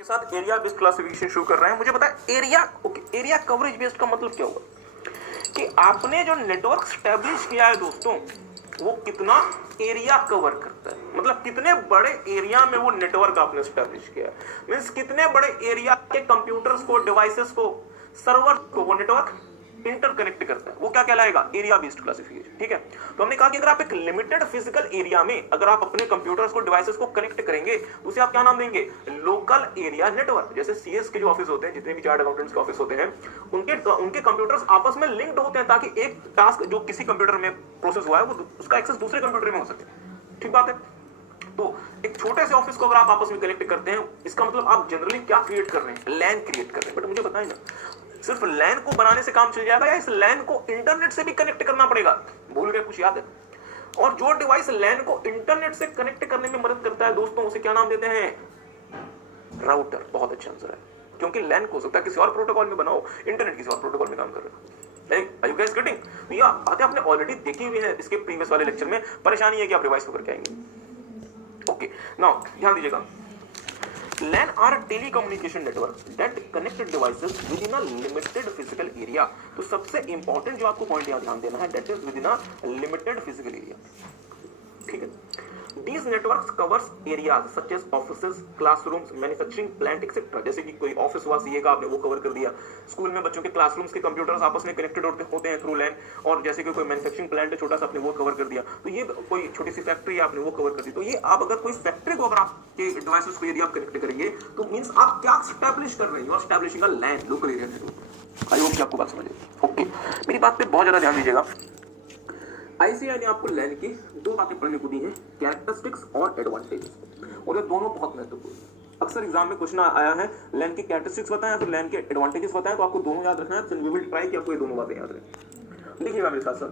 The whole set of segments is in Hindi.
के साथ एरिया बेस्ड क्लासिफिकेशन शुरू कर रहे हैं। मुझे बताया area, okay, area coverage based का मतलब क्या हुआ कि आपने जो नेटवर्क स्टैब्लिश किया है दोस्तों, वो कितना एरिया कवर करता है, मतलब कितने बड़े एरिया में वो नेटवर्क आपने स्टैब्लिश किया है, मींस कितने बड़े एरिया के कंप्यूटर्स को, डिवाइसेस को, सर्वर को वो नेटवर्क इंटरकनेक्ट करता है, वो क्या कहलाएगा, एरिया बेस्ड क्लासिफिकेशन। ठीक है, तो हमने कहा कि अगर आप एक लिमिटेड फिजिकल एरिया में अगर आप अपने कंप्यूटर्स को, डिवाइसेस को कनेक्ट करेंगे तो उसे आप क्या नाम देंगे, लोकल एरिया नेटवर्क। जैसे सीएस के जो ऑफिस होते हैं, जितने भी चार्ट अकाउंटेंट्स के ऑफिस होते हैं, उनके कंप्यूटर्स आपस में लिंक्ड होते हैं ताकि एक टास्क जो किसी कंप्यूटर में प्रोसेस हुआ है वो उसका एक्सेस दूसरे कंप्यूटर में हो सके। ठीक बात है। तो एक छोटे से ऑफिस को अगर आप आपस में कनेक्ट करते हैं, इसका मतलब आप जनरली क्या क्रिएट कर रहे हैं, लैन क्रिएट कर रहे हैं। बट मुझे बताएं ना, सिर्फ लैन को बनाने से काम चल जाएगा या इस लैन को इंटरनेट से भी कनेक्ट करना पड़ेगा? भूल गए, कुछ याद है? और जो डिवाइस लैन को इंटरनेट से कनेक्ट करने में मदद करता है दोस्तों, उसे क्या नाम देते हैं, राउटर। बहुत अच्छा आंसर है, क्योंकि लैन को हो सकता है किसी और प्रोटोकॉल में बनाओ, इंटरनेट किसी और प्रोटोकॉल में काम कर रहा है। Are you guys getting? तो यह बातें आपने ऑलरेडी देखी हुई है इसके प्रीवियस वाले लेक्चर में, परेशानी है कि आप रिवाइज होकर के आएंगे। ओके, नाउ ध्यान दीजिएगा, LAN are telecommunication network that connect devices within a limited physical area। तो सबसे इंपॉर्टेंट जो आपको पॉइंट यहाँ ध्यान देना है, that is within a limited physical area। ठीक है, These networks covers areas such as offices, classrooms, manufacturing plant etc। जैसे कि कोई ऑफिस हुआ सीए का, आपने वो कवर कर दिया। स्कूल में बच्चों के क्लासरूम्स के कंप्यूटर्स आपस में कनेक्टेड होते हैं थ्रू लैन। और जैसे कि कोई मैन्युफैक्चरिंग प्लांट है छोटा सा, आपने वो कवर कर दिया। तो ये कोई छोटी सी फैक्ट्री है, आपने वो कवर कर दी। तो ये आप अगर कोई फैक्ट्री को अगर आपके डिवाइसेस को यदि आप कनेक्ट करेंगे तो मींस आप क्या स्टैब्लिश कर रहे हैं, you are establishing a LAN, local area network. I hope कि आपको बात समझ आई। ओके, मेरी बात पे बहुत ज्यादा ध्यान दीजिएगा। आईसीआई ने आपको लैन की दो बातें पढ़ने को दी हैं, कैरेक्टरिस्टिक्स और एडवांटेजेस, और ये दोनों बहुत महत्वपूर्ण हैं। अक्सर एग्जाम में क्वेश्चन आया है, लैन की कैरेक्टरिस्टिक्स बताएं या फिर लैन के एडवांटेजेस बताएं, तो आपको दोनों याद रखना है। वी विल ट्राई कि आपको ये दोनों बातें याद रहें। देखिएगा मेरे साथ साथ,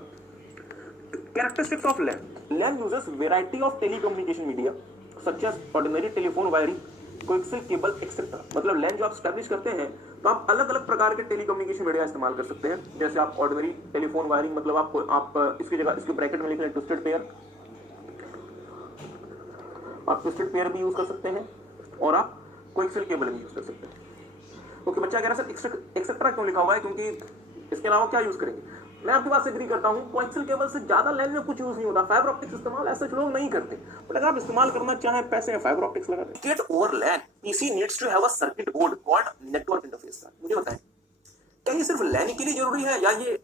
characteristics of LAN. LAN uses variety of telecommunication media such as ordinary telephone wiring, coaxial cable etcetera. मतलब लैन जो आप स्टैब्लिश करते हैं तो आप अलग अलग प्रकार के टेलीकम्युनिकेशन मीडिया इस्तेमाल कर सकते हैं। जैसे आप ऑर्डिनरी टेलीफोन वायरिंग, मतलब आप इसकी जगह इसके ब्रैकेट में लिख लें ट्विस्टेड पेयर, आप ट्विस्टेड पेयर भी यूज कर सकते हैं और आप कोएक्सियल केबल भी यूज कर सकते हैं। ओके, बच्चा कह रहा है सर एक्सेट्रा क्यों लिखा हुआ है, क्योंकि इसके अलावा क्या यूज करेंगे? मैं आपकी बात से एग्री करता हूं, कोएक्सियल केबल से ज्यादा लैन में कुछ यूज नहीं होता। फाइबर ऑप्टिक्स इस्तेमाल ऐसे लोग नहीं करते, बट अगर आप इस्तेमाल करना चाहें, पैसे हैं, फाइबर ऑप्टिक्स लगा दें। Get over LAN PC needs to have a circuit board called network interface card. मुझे बताएं, क्या ये सिर्फ लैन के लिए जरूरी है या ये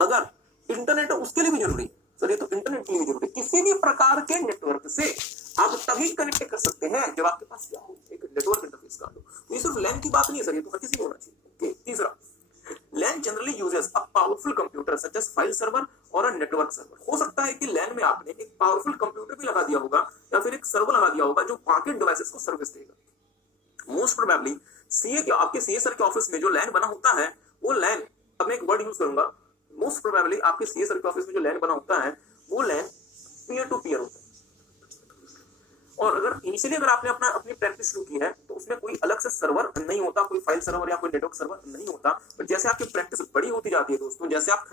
अगर इंटरनेट है उसके लिए भी जरूरी है? सर ये तो इंटरनेट के लिए जरूरी है। किसी भी प्रकार के नेटवर्क से आप तभी कनेक्ट कर सकते हैं जब आपके पास क्या हो, एक नेटवर्क इंटरफेस कार्ड हो। तो ये सिर्फ लैन की बात नहीं है सर, ये तो हर किसी को होना चाहिए। तीसरा, LAN generally uses a powerful computer such as file server और a network server। हो सकता है कि LAN में आपने एक पावरफुल कंप्यूटर भी लगा दिया होगा या फिर एक सर्वर लगा दिया होगा जो बाकी डिवाइसेस को सर्विस देगा। मोस्ट प्रोबेबली आपके सीए सर के ऑफिस में जो LAN बना होता है, वो LAN, अब मैं एक वर्ड यूज करूंगा, मोस्ट प्रोबेबली आपके सीए सर के ऑफिस में जो LAN बना होता है वो LAN पीयर टू पीयर होता है। और अगर इनिशियली अगर आपने अपनी प्रैक्टिस शुरू की है तो उसमें कोई अलग से सर्वर नहीं होता, कोई फाइल सर्वर या कोई नेटवर्क सर्वर नहीं होता। पर जैसे आपकी प्रैक्टिस बड़ी होती जाती है दोस्तों, जैसे आप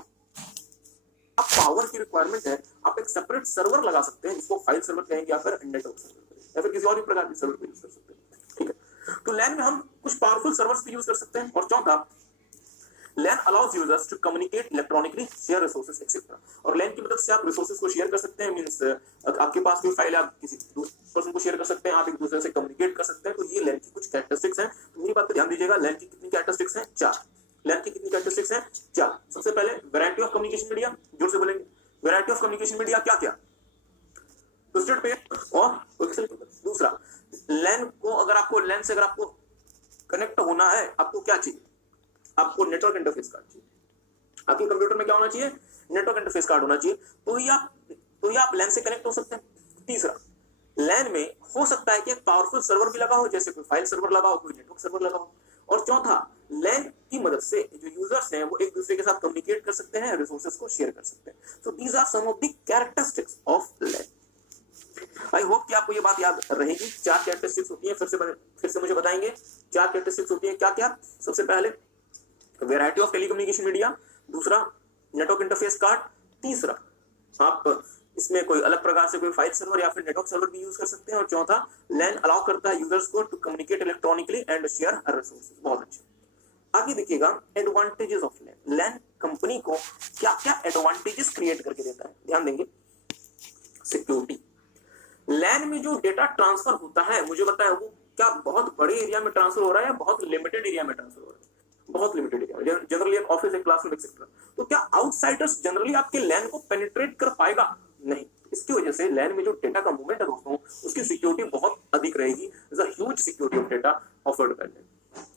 पावर की रिक्वायरमेंट है, आप एक सेपरेट सर्वर लगा सकते हैं जिसको फाइल सर्वर कहेंगे या फिर नेटवर्क सर्वर या फिर किसी और भी प्रकार के सर्वर को यूज कर सकते हैं। ठीक है, तो लैन में हम कुछ पावरफुल सर्वर्स भी यूज कर सकते हैं। और चौथा, LAN allows users to communicate electronically, share resources etc। और LAN की मदद से आप रिसोर्सेज को शेयर कर सकते हैं। मींस आपके पास कोई फाइल है, आप किसी पर्सन को शेयर कर सकते हैं, आप एक दूसरे से कम्युनिकेट कर सकते हैं। तो ये LAN की कुछ कैरेक्टरिस्टिक्स हैं। तो मेरी बात पे ध्यान दीजिएगा, LAN की कितनी कैरेक्टरिस्टिक्स हैं? 4। LAN की कितनी कैरेक्टरिस्टिक्स हैं? 4। सबसे पहले वैरायटी ऑफ कम्युनिकेशन मीडिया, जोर से बोलेंगे, वैरायटी ऑफ कम्युनिकेशन मीडिया क्या क्या? ट्विस्टेड पेयर और कोएक्सियल केबल। दूसरा, LAN को अगर आपको LAN से अगर आपको कनेक्ट होना है, आपको क्या चाहिए? आपको नेटवर्क इंटरफेस कार्ड चाहिए। आपके कंप्यूटर में क्या होना चाहिए? नेटवर्क इंटरफेस कार्ड होना चाहिए, तो ही आप लैन से कनेक्ट हो सकते हैं। तीसरा, लैन में हो सकता है कि एक पावरफुल सर्वर भी लगा हो, जैसे कोई फाइल सर्वर लगा हो, कोई नेटवर्क सर्वर लगा हो। और चौथा, लैन की मदद से जो यूजर्स हैं वो एक दूसरे के साथ कम्युनिकेट कर सकते हैं, रिसोर्सेज को शेयर कर सकते हैं। So these are some of the characteristics of LAN. I hope कि आपको ये बात याद रहेगी। 4 कैरेक्टरिस्टिक्स होती है, फिर से मुझे बताएंगे 4 कैरेक्टरिस्टिक्स होती है क्या क्या? सबसे पहले वैरायटी ऑफ टेलीकम्युनिकेशन मीडिया, दूसरा नेटवर्क इंटरफेस कार्ड, तीसरा आप इसमें कोई अलग प्रकार से कोई फाइल सर्वर या फिर नेटवर्क सर्वर भी यूज कर सकते हैं। और चौथा, लैन अलाउ करता है यूजर्स को to communicate electronically and share resources. बहुत अच्छा। आगे देखिएगा advantages of LAN. LAN company को क्या क्या एडवांटेजेस क्रिएट करके देता है, ध्यान देंगे। सिक्योरिटी, लैन में जो डेटा ट्रांसफर होता है, मुझे बताया वो क्या बहुत बड़े एरिया में ट्रांसफर हो रहा है या बहुत लिमिटेड एरिया में ट्रांसफर हो रहा है? बहुत लिमिटेड एरिया, जनरली एक ऑफिस, एक क्लासरूम, एक्सेट्रा। तो क्या आउटसाइडर्स जनरली आपके लैन को पेनिट्रेट कर पाएगा? नहीं। इसकी वजह से लैन में जो डेटा का मूवमेंट है दोस्तों, उसकी सिक्योरिटी बहुत अधिक रहेगी। Is a huge security of data offered by LAN.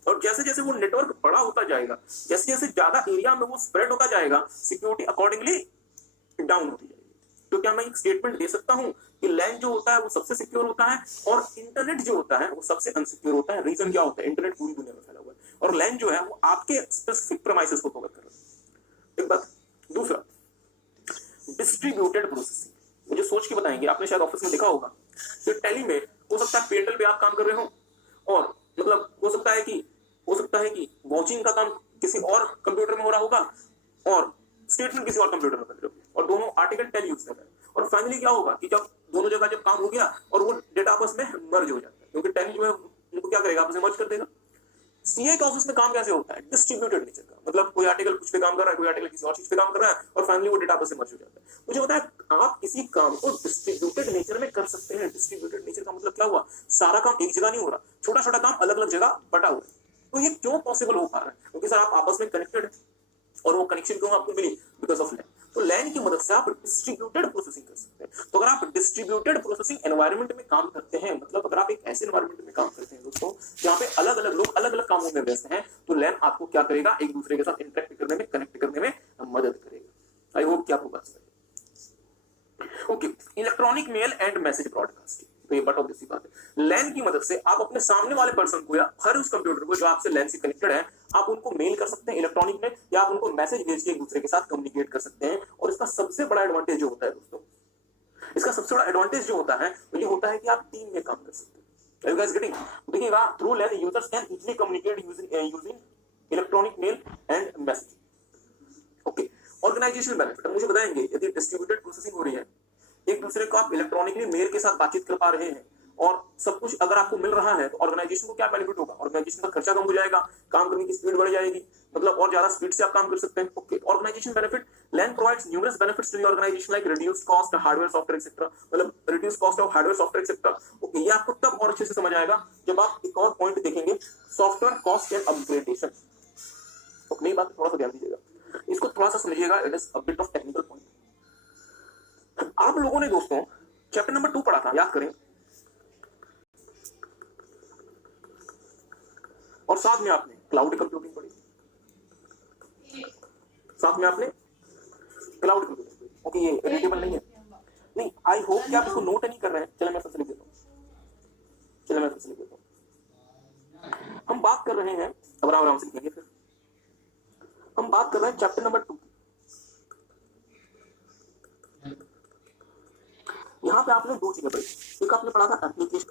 और जैसे जैसे वो नेटवर्क बड़ा होता जाएगा, जैसे जैसे ज्यादा एरिया में वो स्प्रेड होता जाएगा, सिक्योरिटी अकॉर्डिंगली डाउन होती जाएगी। तो क्या मैं एक स्टेटमेंट दे सकता हूं कि लैन जो होता है वो सबसे सिक्योर होता है और इंटरनेट जो होता है वो सबसे अनसिक्योर होता है? रीजन क्या होता है? इंटरनेट पूरी दुनिया में फैला हुआ है और लैन जो है वो आपके स्पेसिफिक प्रेमाइसेस को कवर कर रहा है। एक बात। दूसरा, डिस्ट्रीब्यूटेड प्रोसेसिंग। मुझे सोच के बताएंगे, आपने शायद ऑफिस में देखा होगा कि टेली में हो सकता है पेंटल पे आप काम कर रहे हो और मतलब हो सकता है कि वॉचिंग का काम किसी और कंप्यूटर में हो रहा होगा और स्टेटमेंट किसी और कंप्यूटर में कर रहे हो और दोनों आर्टिकल टेल यूज कर रहे हैं। और फाइनली क्या होगा कि जब दोनों जगह जब काम हो गया और वो डेटा आपस में मर्ज हो जाता है, क्योंकि टेल जो है उनको क्या करेगा, आपस में मर्ज कर देगा। सीए के ऑफिस में काम कैसे होता है? डिस्ट्रीब्यूटेड नेचर का, मतलब कोई आर्टिकल कुछ पे काम कर रहा है, कोई आर्टिकल किसी और चीज पे काम कर रहा है और फाइनली वो डेटा आपस में मर्ज हो जाता है। मुझे पता है आप किसी काम को डिस्ट्रीब्यूटेड नेचर में कर सकते हैं। डिस्ट्रीब्यूटेड नेचर का मतलब क्या हुआ? सारा काम एक जगह नहीं हो रहा, छोटा छोटा काम अलग अलग जगह बटा हुआ है। तो ये क्यों पॉसिबल हो पा रहा है? क्योंकि सर आप आपस में कनेक्टेड है और वो कनेक्शन क्यों आपको मिली? बिकॉज ऑफ लैन। तो लैन की मदद से आप डिस्ट्रीब्यूटेड प्रोसेसिंग कर सकते हैं। तो अगर आप डिस्ट्रीब्यूटेड प्रोसेसिंग एनवायरनमेंट में काम करते हैं, मतलब अगर आप एक ऐसे एनवायरनमेंट में काम करते हैं दोस्तों जहां पे अलग अलग लोग अलग अलग कामों में व्यस्त हैं, तो लैन आपको क्या करेगा? एक दूसरे के साथ इंटरेक्ट करने में, कनेक्ट करने में मदद करेगा। आई होप कि आपको बात समझ। Okay, electronic mail and message broadcasting, तो ये बट ऑब्वियसली बात है। लैन की मदद से आप अपने सामने वाले पर्सन को या हर उस कंप्यूटर को जो आपसे लैन से कनेक्टेड है, आप उनको मेल कर सकते हैं इलेक्ट्रॉनिक में, या आप उनको मैसेज भेज के एक दूसरे के साथ कम्युनिकेट कर सकते हैं। और इसका सबसे बड़ा एडवांटेज जो होता है दोस्तों, इसका सबसे बड़ा एडवांटेज जो होता है वो ये होता है कि आप टीम में काम कर सकते हैं। Are you guys getting? देखिएगा, through LAN users can easily communicate using electronic mail and message. Okay, organisational benefit मुझे बताएंगे। यदि डिस्ट्रीब्यूटेड प्रोसेसिंग हो रही है, एक दूसरे को आप इलेक्ट्रॉनिकली मेल के साथ बातचीत कर पा रहे हैं और सब कुछ अगर आपको मिल रहा है, तो ऑर्गेनाइजेशन को क्या बेनिफिट होगा? ऑर्गेनाइजेशन का खर्चा कम हो जाएगा, काम करने की स्पीड बढ़ जाएगी, मतलब और ज्यादा स्पीड से आप काम कर सकते हैं। Okay, organisation benefit, LAN provides numerous benefits to the organisation like reduced cost, hardware software etcetera, मतलब reduced cost of hardware software etcetera. Okay, ये आपको तब और अच्छे से समझ आएगा जब आप एक और पॉइंट देखेंगे, software cost and upgradation. Okay, मेरी बात थोड़ा सा ध्यान दीजिएगा, इसको थोड़ा सा समझिएगा, it is a bit of technical point. आप लोगों ने दोस्तों चैप्टर नंबर 2 पढ़ा था, याद करें, और साथ में आपने क्लाउड कंप्यूटिंग पढ़ी, साथ में आपने क्लाउड कंप्यूटिंग पढ़ी। ओके, ये रिलेटेबल नहीं है? नहीं, आई होप कि आप इसको नोट नहीं कर रहे हैं। चलो मैं फिर से लिख देता हूं। हम बात कर रहे हैं, अब आराम से लिखेंगे, फिर हम बात कर रहे हैं चैप्टर नंबर 2। यहां पे आपने दो चीजें पढ़ी, एक आपने पढ़ा था एप्लीकेशन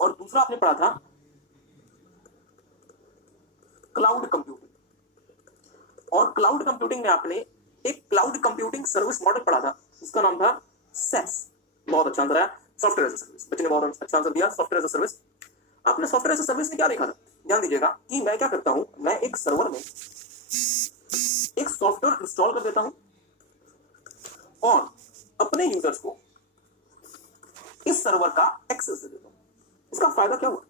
और दूसरा आपने पढ़ा था क्लाउड कंप्यूटिंग। और क्लाउड कंप्यूटिंग में आपने एक क्लाउड कंप्यूटिंग सर्विस मॉडल पढ़ा था, उसका नाम था SaaS। बहुत अच्छा आंसर आया, सॉफ्टवेयर एज अ सर्विस। बच्चे ने बहुत अच्छा आंसर दिया, सॉफ्टवेयर एज अ सर्विस। आपने सॉफ्टवेयर एज अ सर्विस में क्या देखा था? ध्यान दीजिएगा कि मैं क्या करता हूं, मैं एक सर्वर में एक सॉफ्टवेयर इंस्टॉल कर देता हूं और अपने यूजर्स को इस सर्वर का एक्सेस दे देता हूं। इसका फायदा क्या हुआ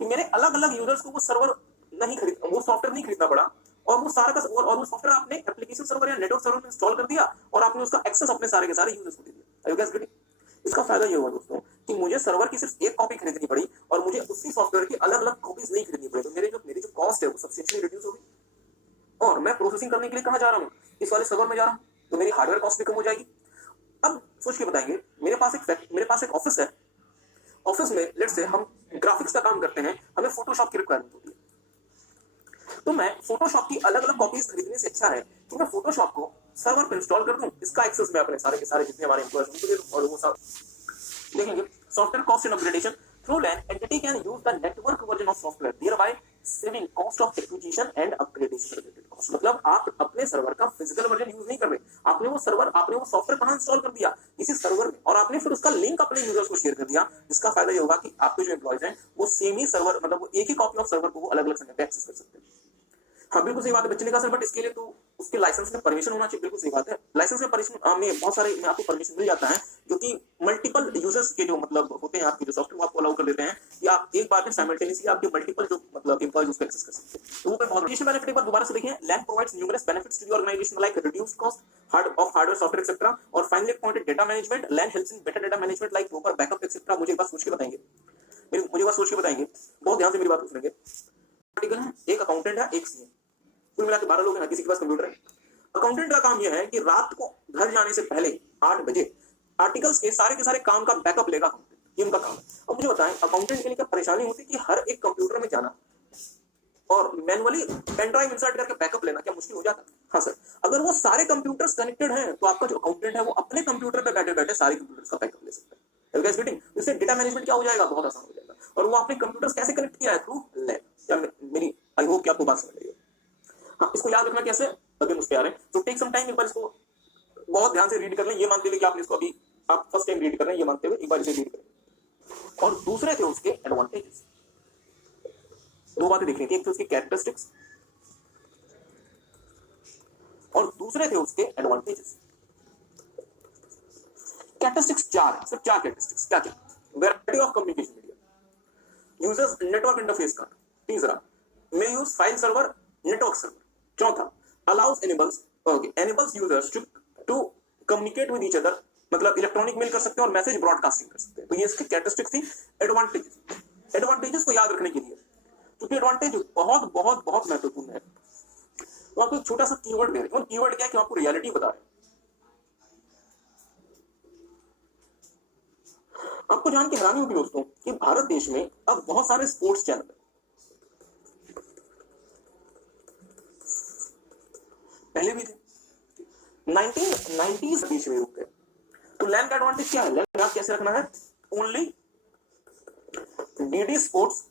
कि मेरे अलग अलग यूजर्स को वो सर्वर नहीं खरीद, वो सॉफ्टवेयर नहीं खरीदना पड़ा और वो सारा का और वो सॉफ्टवेयर आपने एप्लीकेशन सर्वर या नेटवर्क सर्वर में इंस्टॉल कर दिया और आपने उसका एक्सेस अपने सारे के सारे यूजर्स को दे दिया। Are you guys getting? इसका फायदा ये हुआ दोस्तों कि मुझे सर्वर की सिर्फ एक कॉपी खरीदनी पड़ी और मुझे उसी सॉफ्टवेयर की अलग अलग कॉपीज नहीं खरीदनी पड़ी। तो मेरी जो कॉस्ट है वो सब्सटेंशियली रिड्यूस हो गई। और मैं प्रोसेसिंग करने के लिए कहां जा रहा हूं? इस वाले सर्वर में जा रहा हूं, तो मेरी हार्डवेयर कॉस्ट भी कम हो जाएगी। अब सोच के बताएंगे, मेरे पास एक ऑफिस है, ऑफिस में लेट्स से हम ग्राफिक्स का काम करते हैं, हमें फोटोशॉप की रिक्वायरमेंट होती है। तो मैं फोटोशॉप की अलग अलग कॉपीज खरीदने से अच्छा है कि मैं फोटोशॉप को सर्वर पर इंस्टॉल कर दूं, इसका एक्सेस मैं अपने सारे के सारे जितने हमारे एम्प्लॉयज उनको दे दूं और वो सब देखेंगे। Software cost and upgradation, through LAN entity can use the network version of software, thereby saving cost of acquisition and upgradation related cost। Lost, मतलब आप अपने सर्वर का फिजिकल वर्जन यूज नहीं कर रहे, आपने वो सॉफ्टवेयर कहां इंस्टॉल कर दिया, इसी सर्वर में, और आपने फिर उसका लिंक अपने यूजर्स को शेयर कर दिया, जिसका फायदा ये होगा कि आपके जो एम्प्लॉयज हैं वो सेम ही सर्वर, मतलब वो एक ही कॉपी ऑफ सर्वर को वो अलग अलग समय पे एक्सेस कर सकते हैं। हाँ बिल्कुल सही बात है, बच्चे ने कहा सर बट इसके लिए तो उसके लाइसेंस में परमिशन होना चाहिए। बिल्कुल सही बात है, लाइसेंस में परमिशन में बहुत सारे में आपको परमिशन मिल जाता है, जो कि मल्टीपल यूजर्स के जो मतलब होते हैं आपके जो सॉफ्टवेयर आपको अलाउ कर देते हैं कि आप एक बार में साइमल्टेनियसली आपके मल्टीपल जो मतलब एम्प्लॉयज उसको एक्सेस कर सकते हैं। तो वो बहुत बेनिफिट एक बार दोबारा से देखें, LAN provides numerous benefits to the organisation like reduced cost hardware software etcetera, और finally point data management, LAN helps in better data management like proper backup etcetera. मुझे एक बात सोच के बताएंगे, बहुत ध्यान से मेरी बात सुनेंगे। आर्टिकल है, एक अकाउंटेंट है, एक सीए, कुल मिला के 12 लोग हैं, किसी के पास कंप्यूटर है। अकाउंटेंट का काम यह है कि रात को घर जाने से पहले 8 बजे आर्टिकल्स के सारे काम का बैकअप लेगा अकाउंटेंट, ये उनका काम है। अब मुझे बताएं अकाउंटेंट के लिए क्या परेशानी होती है कि हर एक कंप्यूटर में जाना और मैनुअली पेन ड्राइव इंसर्ट करके बैकअप लेना, क्या मुश्किल हो जाता है? हाँ सर, अगर वो सारे कंप्यूटर्स कनेक्टेड हैं तो आपका जो अकाउंटेंट है वो अपने कंप्यूटर पे बैठे बैठे सारे कंप्यूटर्स का बैकअप ले सकता है। Guys getting? इससे डेटा मैनेजमेंट क्या हो जाएगा, बहुत आसान हो जाएगा। और वो अपने कंप्यूटर्स कैसे कनेक्ट किया है, थ्रू लैन। क्या मेरी आई होप कि आपको बात समझ रही है। हाँ, इसको याद रखना कैसे, अगेन उस पे आ रहे हैं, तो टेक सम टाइम, एक बार इसको बहुत ध्यान से रीड कर लें, ये मानते हुए कि आपने इसको अभी आप फर्स्ट टाइम रीड कर रहे हैं, ये मानते हुए एक बार इसे रीड करें। और दूसरे थे उसके एडवांटेजेस, दो बातें देखनी थी, एक थे उसके कैरेक्टरिस्टिक्स और दूसरे थे उसके एडवांटेजेस। कैरेक्टरिस्टिक्स चार है, सिर्फ 4 कैरेक्टरिस्टिक्स। क्या क्या? Variety of communication media, users network interface का, तीसरा may use file server network server, चौथा allows enables users to communicate with each other, मतलब इलेक्ट्रॉनिक मेल कर सकते हैं और मैसेज ब्रॉडकास्टिंग कर सकते हैं। तो ये इसकी कैरेक्टरिस्टिक्स थी। एडवांटेजेस को याद रखने के लिए, क्योंकि एडवांटेज बहुत बहुत बहुत महत्वपूर्ण है, तो आपको एक छोटा सा कीवर्ड दे रहे हैं। कीवर्ड क्या है कि आपको रियलिटी बता रहे हैं। आपको जान के हैरानी होगी दोस्तों कि भारत देश में अब बहुत सारे स्पोर्ट्स चैनल है, पहले भी थे, 1990s बीच में रुक गए। तो लैन का एडवांटेज क्या है, लैन याद कैसे रखना है, only DD sports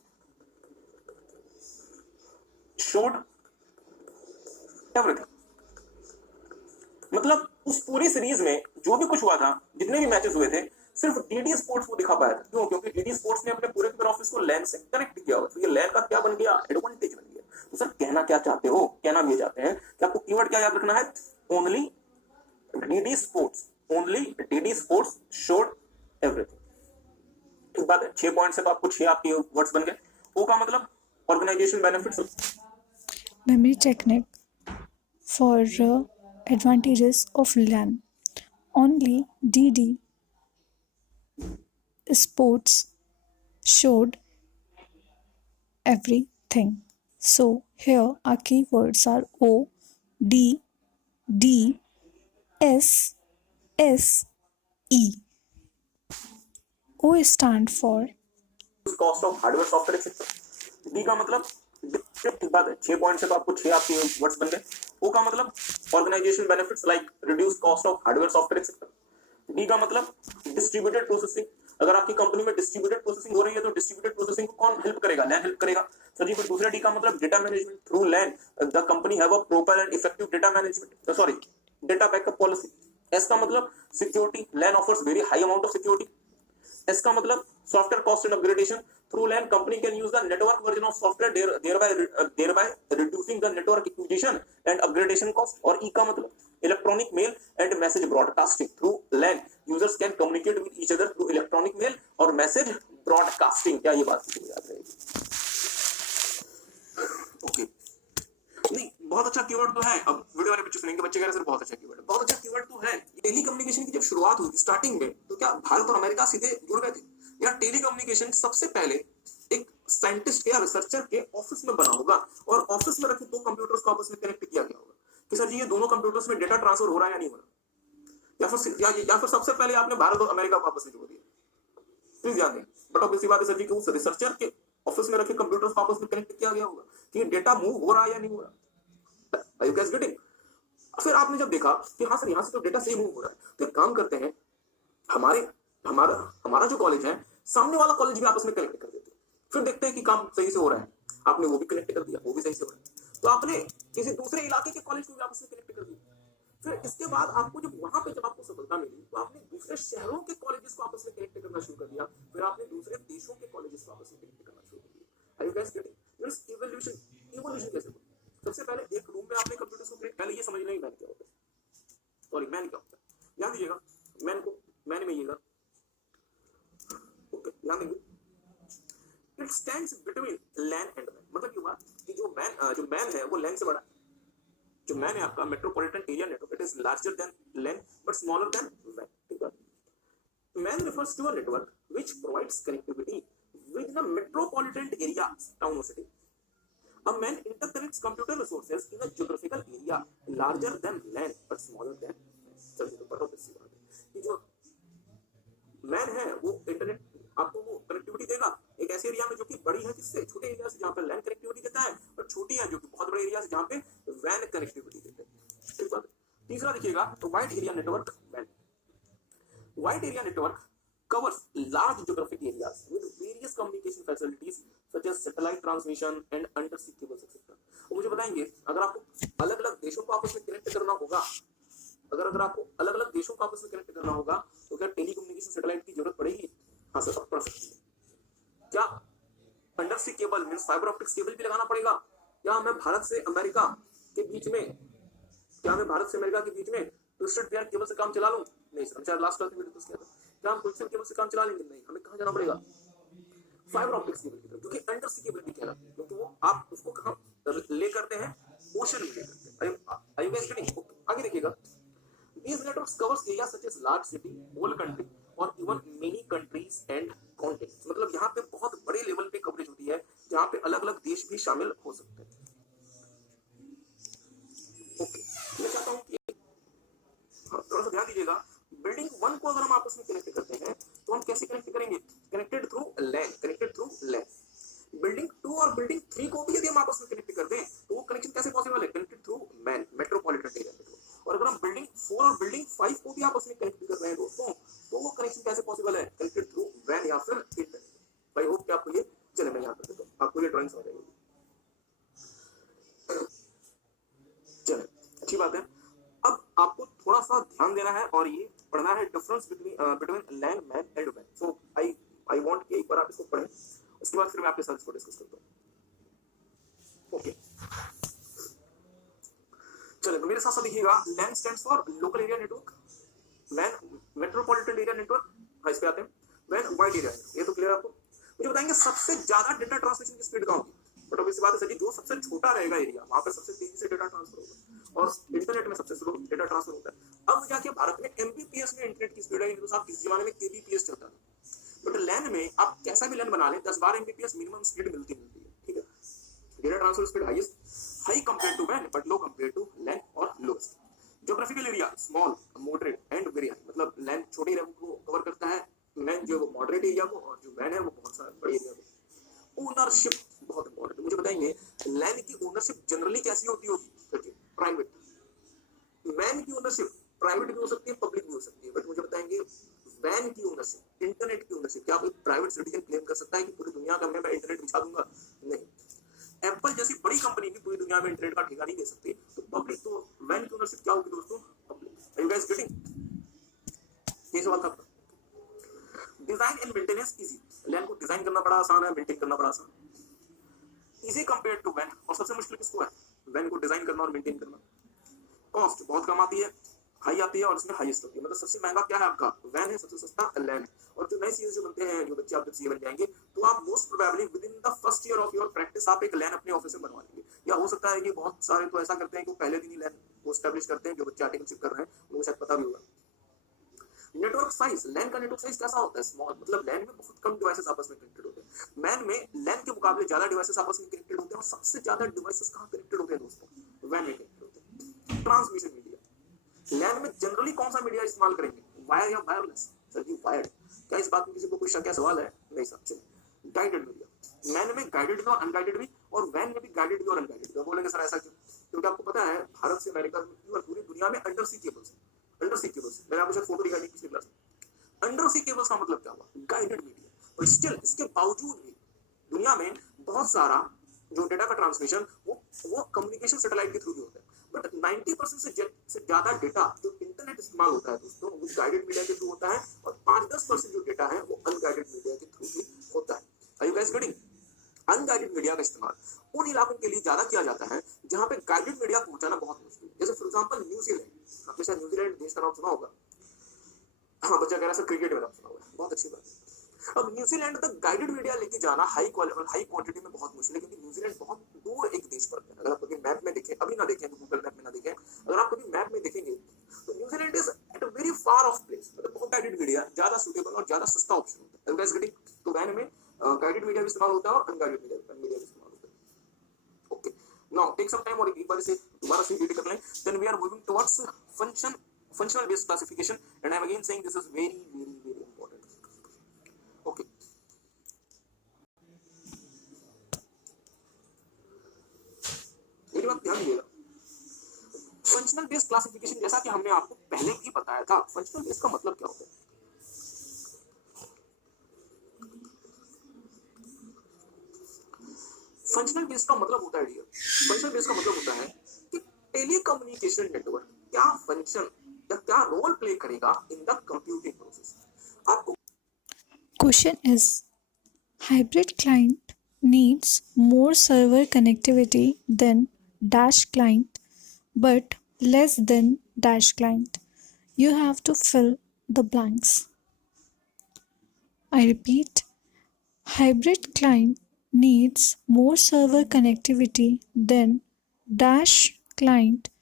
showed everything, मतलब उस पूरी सीरीज में जो भी कुछ हुआ था, जितने भी मैचेस हुए थे, सिर्फ डीडी स्पोर्ट्स को दिखा पाया था। क्यों? क्योंकि डीडी स्पोर्ट्स ने अपने पूरे पूरे ऑफिस को लैन से कनेक्ट किया हुआ। तो ये लैन का क्या बन गया, एडवांटेज बन गया। तो सर कहना क्या चाहते हो, कहना ये चाहते हैं कि आपको कीवर्ड क्या याद रखना है, only DD sports, only DD sports showed everything. ठीक बात है, 6 पॉइंट से तो आपको 6 आपके वर्ड्स बन गए। ओ का मतलब organisation benefits, memory technique for advantages of LAN. Only DD sports showed everything. So here our keywords are O, D, D, S, S, E. O stand for cost of hardware software etcetera. D का मतलब ठीक बात है, 6 पॉइंट से तो आपको 6 आपके वर्ड्स बन गए। ओ का मतलब organisation benefits like reduce cost of hardware software etcetera. D का मतलब डिस्ट्रीब्यूटेड प्रोसेसिंग, अगर आपकी कंपनी में डिस्ट्रीब्यूटेड प्रोसेसिंग हो रही है तो डिस्ट्रीब्यूटेड प्रोसेसिंग को कौन हेल्प करेगा, लैन हेल्प करेगा। सर जी, फिर दूसरा डी का मतलब data management through LAN, the company have a proper and effective data management, sorry data backup policy. S का मतलब security, LAN offers very high amount of security. इसका मतलब software cost and upgradation, through LAN company can use the network version of software, thereby reducing the network acquisition and upgradation cost। और ई का मतलब electronic mail and message broadcasting, through LAN users can communicate with each other through electronic mail और मैसेज ब्रॉडकास्टिंग। क्या ये बात याद रहेगी? ओके, नहीं बहुत अच्छा कीवर्ड तो है। अब वीडियो वाले बच्चे सुनेंगे, बच्चे कह रहे हैं सर बहुत अच्छा कीवर्ड है, बहुत अच्छा कीवर्ड तो है। टेली कम्युनिकेशन की जब शुरुआत हुई स्टार्टिंग में, तो क्या भारत और अमेरिका सीधे जुड़ गए थे? या टेली कम्युनिकेशन सबसे पहले एक साइंटिस्ट या रिसर्चर के ऑफिस में बना होगा और ऑफिस में रखे 2 कंप्यूटर्स को आपस में कनेक्ट किया गया होगा कि सर जी ये दोनों कंप्यूटर्स में डेटा ट्रांसफर हो रहा है या नहीं हो रहा, या फिर सबसे पहले आपने भारत और अमेरिका को आपस में जोड़ दिया। प्लीज ध्यान दें, बट ऑब्वियसली बात है सर जी कि उस रिसर्चर के ऑफिस में रखे कंप्यूटर्स को आपस में कनेक्ट किया गया होगा कि डेटा मूव हो रहा है या नहीं हो रहा। Are you guys getting? फिर आपने जब देखा कि हाँ सर यहाँ से तो डेटा सही मूव हो रहा है, तो एक काम करते हैं, हमारा जो कॉलेज है सामने वाला कॉलेज भी आपस में कनेक्ट कर देते हैं, फिर देखते हैं कि काम सही से हो रहा है। आपने वो भी कनेक्ट कर दिया, वो भी सही से हो रहा है। तो आपने किसी दूसरे इलाके के कॉलेज को भी आपस में कनेक्ट कर दिया। फिर इसके बाद आपको जब वहां पे जब आपको सफलता मिली तो आपने दूसरे शहरों के कॉलेजेस को आपस में कनेक्ट करना शुरू कर दिया, फिर आपने दूसरे देशों के कॉलेजेस को आपस में कनेक्ट करना शुरू कर दिया। Are you guys getting? Means evolution कैसे होता है? सबसे पहले एक रूम में आपने कंप्यूटर्स को कनेक्ट, पहले ये समझ लें मैन क्या होता है, सॉरी मैन क्या होता है, ध्यान दीजिएगा। मैन को मैन में ये ओके ध्यान देंगे, it stands between LAN and MAN. मतलब ये हुआ कि जो मैन है वो लैन से बड़ा, जो मैन है आपका metropolitan area network, it is larger than LAN but smaller than MAN, ठीक है। MAN refers to a network which provides connectivity within a metropolitan area, town or city. A man interconnects computer resources in a geographical area larger than LAN but smaller than चलिए तो पता किसी बात है कि जो मैन है वो इंटरनेट आपको वो कनेक्टिविटी देगा एक ऐसे एरिया में जो कि बड़ी है, किससे, छोटे एरिया से जहाँ पे लैन कनेक्टिविटी देता है, और छोटी है जो कि बहुत बड़े एरिया से जहाँ पे वैन कनेक्टिविटी देते हैं, ठीक बात है। तीसरा देखिएगा तो वाइड एरिया नेटवर्क वैन। Wide area network covers large geographic areas with various communication facilities such as satellite transmission and undersea cables etc. और मुझे बताएंगे अगर आपको अलग-अलग देशों को आपस में कनेक्ट करना होगा, अगर आपको अलग-अलग देशों को आपस में कनेक्ट करना होगा तो क्या टेलीकम्युनिकेशन सैटेलाइट की जरूरत पड़ेगी? हाँ सर, पड़ सकती है। क्या undersea cable means fibre optics cable भी लगाना पड़ेगा? क्या मैं भारत से अमेरिका के बीच में ट्विस्टेड पेयर केबल से काम चला लूं? नहीं सर, हम शायद लास्ट क्लास में डिस्कस किया था। क्या हम ट्विस्टेड केबल से काम चला लेंगे? नहीं, हमें कहां जाना पड़ेगा? फाइबर ऑप्टिक्स केबल की तरफ, क्योंकि अंडरसी केबल भी कहलाती है, क्योंकि वो आप उसको कहां ले करते हैं, ओशन में ले करते हैं। Are you guys getting? आगे देखिएगा, these networks covers areas such as large city, whole country और even many countries and continents। मतलब यहाँ पे बहुत बड़े लेवल पे कवरेज होती है जहाँ पे अलग-अलग देश भी शामिल हो सकते हैं। ओके, मैं चाहता हूँ कि थोड़ा सा ध्यान दीजिएगा। बिल्डिंग 1 को अगर हम आपस में कनेक्ट करते हैं तो हम कैसे कनेक्ट करेंगे? कनेक्टेड थ्रू लैन। बिल्डिंग 2 और बिल्डिंग 3 को भी यदि हम आपस में कनेक्ट कर दें तो वो कनेक्शन कैसे पॉसिबल है? Connected through man, metropolitan area network. और अगर हम बिल्डिंग 4 और बिल्डिंग 5 को भी आपस में कनेक्ट कर रहे हैं दोस्तों, तो वो कनेक्शन कैसे पॉसिबल है? कनेक्टेड थ्रू वैन या फिर इंटरनेट। आई होप कि आपको ये चले, मैं यहाँ कर देता हूँ, आपको ये ड्राइंग समझ आएगी। चलिए, अच्छी बात है। अब आपको थोड़ा सा ध्यान देना है और ये पढ़ना है difference between LAN, MAN and वैन। सो आई वांट कि एक बार आप इसको पढ़ें, उसके बाद फिर मैं आपके साथ इसको डिस्कस करता हूँ। ओके, चलिए तो मेरे साथ साथ देखिएगा। LAN stands for local area network, MAN metropolitan area network, हाँ इस पे आते हैं। वैन वाइड एरिया, ये तो क्लियर आपको। मुझे बताएंगे सबसे ज्यादा डेटा ट्रांसमिशन की स्पीड कहाँ होगी? बट ऑब्वियस बात है सर, जो सबसे छोटा रहेगा एरिया वहां पे सबसे तेजी से डेटा ट्रांसफर होगा, और इंटरनेट में सबसे स्लो डेटा ट्रांसफर होता है। अब जाके भारत में एमबीपीएस में इंटरनेट की स्पीड है, तो साहब किस जमाने में केबीपीएस चलता था। बट लैन में आप कैसा भी लैन बना लें 10-12 एमबीपीएस मिनिमम स्पीड मिलती है, ठीक है। Data transfer speed high compare to वैन but low compare to LAN और lowest. Geographical area small, moderate and very high. मतलब लैन छोटे एरिया को कवर करता है, लैन जो वो मॉडरेट एरिया को, और जो वैन है वो बहुत सारे बड़े एरिया को। ओनरशिप बहुत इंपॉर्टेंट, मुझे बताएंगे लैन की ओनरशिप जनरली कैसी होती होगी? प्राइवेट। मैन की ओनरशिप प्राइवेट भी हो सकती है, पब्लिक भी हो सकती है, बट मुझे बताएंगे वैन की ओनरशिप, इंटरनेट की ओनरशिप, क्या कोई प्राइवेट सिटीजन क्लेम कर सकता है कि पूरी दुनिया का मैं इंटरनेट बिछा दूंगा? नहीं। एप्पल जैसी बड़ी कंपनी भी पूरी दुनिया में इंटरनेट का ठेका नहीं दे सकती, तो पब्लिक, तो वैन की ओनरशिप क्या होगी दोस्तों? Public. Are you guys getting? ये सवाल था। Design and maintenance easy. LAN को डिजाइन करना बड़ा आसान है, मेंटेन करना बड़ा आसान है। इजी कंपेयर टू वैन, और सबसे मुश्किल किसको है? वैन को डिजाइन करना और मेंटेन करना। कॉस्ट बहुत कम आती है, हाई आती है, और इसमें हाईएस्ट होती है। मतलब सबसे महंगा क्या है आपका? वैन है, सबसे सस्ता लैन है। और जो नए सीए जो बनते हैं, जो बच्चे आप जब सीए बन जाएंगे, तो आप most probably with in the first year of your practice आप एक लैन अपने ऑफिस में बनवा लेंगे। या हो सकता है कि बहुत सारे तो ऐसा करते हैं कि वो पहले दिन ही लैन को एस्टैब्लिश करते हैं, जो बच्चे आर्टिकलशिप कर रहे हैं उनको शायद पता भी होगा। नेटवर्क साइज, लैन का नेटवर्क साइज कैसा होता है? स्मॉल। मतलब लैन में बहुत कम डिवाइसेस आपस में कनेक्टेड होते हैं। मैन में लैन के मुकाबले ज्यादा डिवाइसेस आपस में कनेक्टेड होते हैं, और सबसे ज्यादा डिवाइसेस कहां कनेक्टेड होते हैं दोस्तों? वैन में कनेक्टेड होते हैं। ट्रांसमिशन मीडिया, लैन में जनरली कौन सा मीडिया इस्तेमाल करेंगे? वायर या वायरलेस? सर जी वायर्ड। क्या इस बात में किसी को कोई शक या सवाल है? नहीं सर। चलिए, गाइडेड मीडिया, मैन में गाइडेड भी और अनगाइडेड भी, और वैन में भी गाइडेड भी और अनगाइडेड भी। बोलेंगे सर ऐसा क्यों? क्योंकि आपको पता है भारत से अमेरिका और पूरी दुनिया में अंडरसी केबल्स, अंडरसी केबल्स, मैंने आपको शायद फोटो दिखाई थी पिछली क्लास में। अंडरसी केबल्स का मतलब क्या हुआ? Guided media. और स्टिल इसके बावजूद भी दुनिया में बहुत सारा जो डेटा का ट्रांसमिशन वो वो कम्युनिकेशन सैटेलाइट के थ्रू भी होता है, बट 90% से ज्यादा डेटा जो इंटरनेट इस्तेमाल होता है दोस्तों वो गाइडेड मीडिया के थ्रू होता है, और 5-10% जो डेटा है वो अनगाइडेड मीडिया के थ्रू भी होता है। Are you guys getting? Unguided media का इस्तेमाल उन इलाकों के लिए ज्यादा किया जाता है जहां पे गाइडेड मीडिया पहुंचाना बहुत मुश्किल है। जैसे फॉर एग्जांपल न्यूजीलैंड, आपने शायद न्यूजीलैंड देश का नाम सुना होगा। हाँ, बच्चा कह रहा है सर क्रिकेट में नाम सुना होगा, बहुत अच्छी बात है। अब न्यूजीलैंड तक गाइडेड मीडिया लेके जाना हाई क्वांटिटी में बहुत मुश्किल है, क्योंकि न्यूजीलैंड बहुत दूर एक देश पड़ता है। अगर आप कभी मैप में देखें, अभी ना देखें तो गूगल मैप में ना देखें, अगर आप कभी मैप में देखेंगे तो New Zealand is at a very far of place. मतलब बहुत गाइडेड मीडिया ज्यादा सूटेबल और ज्यादा सस्ता ऑप्शन होता है। Guys getting? तो वैन में गाइडेड मीडिया भी इस्तेमाल होता है और अनगाइडेड मीडिया भी इस्तेमाल होता है। Okay, now take some time और एक बार से दोबारा से रीड कर लें। Then we are moving towards functional based classification, and I am again saying this is very important. Okay, मेरी बात ध्यान दीजिएगा। फंक्शनल बेस्ड क्लासिफिकेशन, जैसा कि हमने आपको पहले भी बताया था, फंक्शनल बेस्ड का मतलब क्या होता है? फंक्शनल बेस्ड का मतलब होता है डियर, फंक्शनल बेस्ड का मतलब होता है कि टेलीकम्युनिकेशन नेटवर्क क्या फंक्शन या क्या रोल प्ले करेगा इन द कंप्यूटिंग प्रोसेस। आपको Question is, hybrid client needs more server connectivity than dash client but less than dash client. You have to fill the blanks. I repeat, hybrid client needs more server connectivity than dash client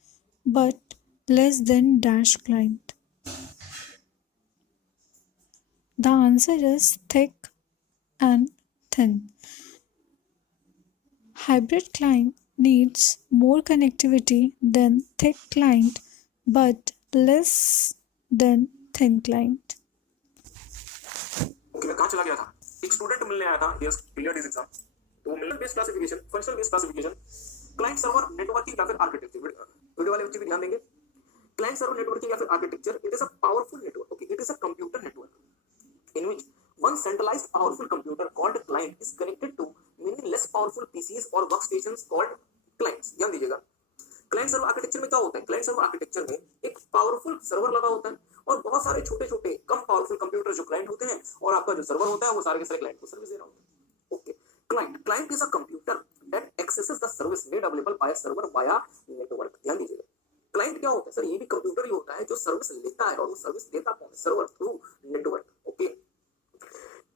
but less than dash client. The answer is thick and thin. Hybrid client needs more connectivity than thick client but less than thin client. मैं कहाँ चला गया था? एक स्टूडेंट मिलने आया था, यस क्लियर दिस एग्जाम। तो Miller based classification, functional based classification, client server networking या फिर आर्किटेक्चर, वीडियो वाले बच्चे भी ध्यान देंगे। क्लाइंट सर्वर नेटवर्किंग या फिर architecture, it is a powerful network, okay, it is a computer network in which one centralized powerful computer called client is connected to many less powerful PCs or workstations called clients। ध्यान दीजिएगा, क्लाइंट सर्वर आर्किटेक्चर में क्या होता है? क्लाइंट सर्वर आर्किटेक्चर में एक पावरफुल सर्वर लगा होता है और बहुत सारे छोटे छोटे कम पावरफुल कंप्यूटर जो क्लाइंट होते हैं, और आपका जो सर्वर होता है वो सारे के सारे क्लाइंट को सर्विस दे रहा होता है। Okay, client is a computer that axes the service made available by server via network. ध्यान दीजिएगा, क्लाइंट क्या होता है? सर ये भी कंप्यूटर ही होता है जो सर्विस लेता है, और वो सर्विस देता कौन है? Server through network. Okay,